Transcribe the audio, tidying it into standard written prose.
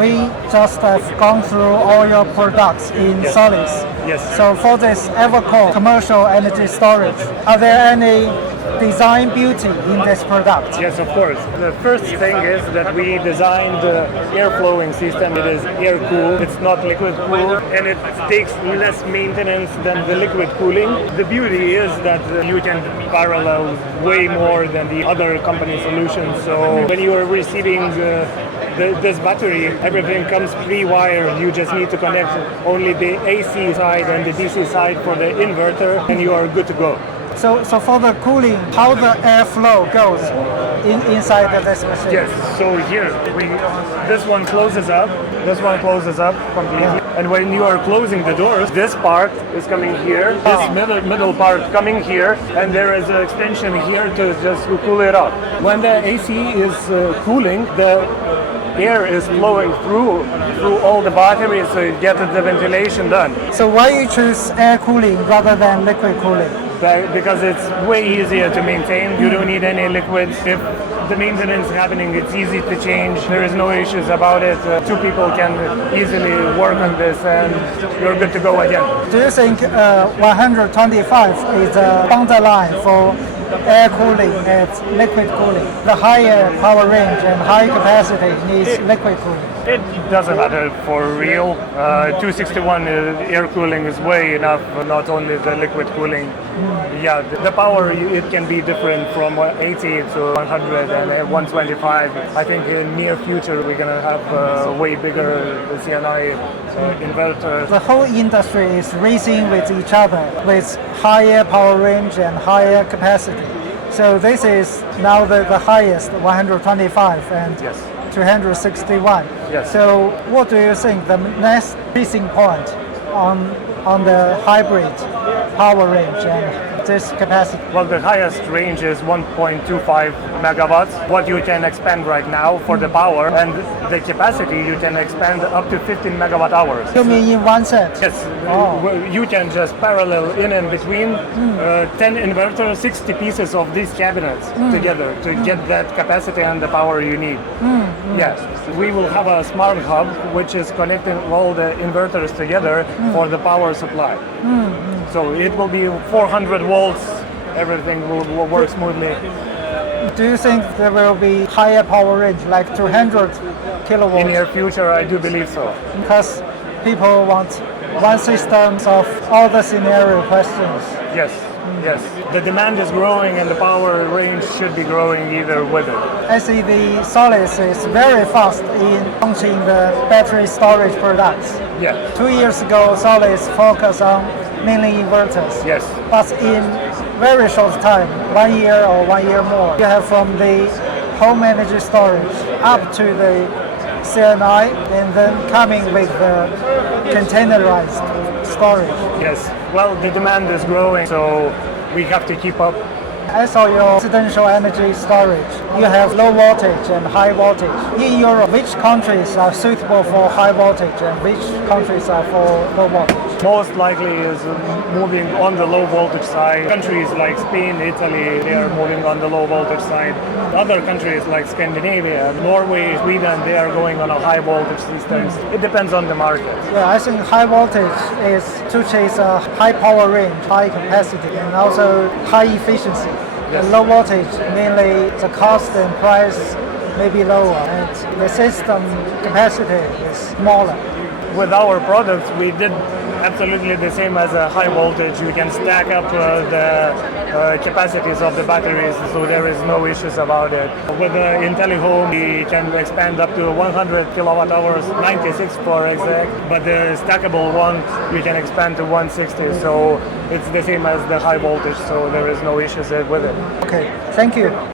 We just have gone through all your products in Solis. Yes. So for this EverCore Commercial Energy Storage, are there any design beauty in this product? Yes, of course. The first thing is that we designed the air flowing system. It is air cooled. It's not liquid cooled, and it takes less maintenance than the liquid cooling. The beauty is that you can parallel way more than the other company solutions. So when you are receiving this battery, everything comes pre-wired. You just need to connect only the AC side and the DC side for the inverter, and you are good to go. So for the cooling, how the airflow goes inside this machine? Yes, so here, this one closes up. This one closes up completely. And when you are closing the doors, this part is coming here, this middle part coming here, and there is an extension here to just cool it off. When the AC is cooling, the air is flowing through all the batteries, so you get the ventilation done. So why you choose air cooling rather than liquid cooling? Because it's way easier to maintain. You don't need any liquids. If the maintenance is happening, it's easy to change. There is no issues about it. Two people can easily work on this, and you're good to go again. Do you think 125 is a borderline for air cooling and liquid cooling? The higher power range and high capacity needs liquid cooling. It doesn't matter for real. 261 air cooling is way enough, not only the liquid cooling. Yeah, the power, it can be different from 80 to 100 and 125. I think in near future we're going to have way bigger CNI inverters. The whole industry is racing with each other with higher power range and higher capacity. So this is now the highest 125 and 261. Yes. So what do you think the next racing point on the hybrid power range and this capacity? Well, the highest range is 1.25 megawatts. What you can expand right now for the power, and the capacity you can expand up to 15 megawatt hours. You mean in one set? Yes. You can just parallel in and between 10 inverters, 60 pieces of these cabinets together to get that capacity and the power you need. Yes. We will have a smart hub which is connecting all the inverters together for the power supply. So it will be 400 volts, everything will work smoothly. Do you think there will be higher power range, like 200 kilowatts? In the near future, I do believe so. Because people want one system of all the scenario questions. Yes, yes. The demand is growing and the power range should be growing either with it. I see the Solis is very fast in launching the battery storage products. Yeah. 2 years ago, Solis focused on mainly inverters. Yes. But in very short time, 1 year or 1 year more, you have from the home energy storage up to the CNI and then coming with the containerized storage. Yes. Well, the demand is growing, so we have to keep up. I saw your residential energy storage. You have low voltage and high voltage. In Europe, which countries are suitable for high voltage and which countries are for low voltage? Most likely is moving on the low voltage side. Countries like Spain, Italy, they are moving on the low voltage side. Other countries like Scandinavia, Norway, Sweden, they are going on a high voltage systems. It depends on the market. Yeah, I think high voltage is to chase a high power range, high capacity, and also high efficiency. Yes. The low voltage, mainly the cost and price may be lower, and the system capacity is smaller. With our products, we did absolutely the same as a high voltage. You can stack up the capacities of the batteries, so there is no issues about it. With the IntelliHome, we can expand up to 100 kilowatt hours, 96 for exact, but the stackable one, you can expand to 160, so it's the same as the high voltage, so there is no issues with it. Okay, thank you.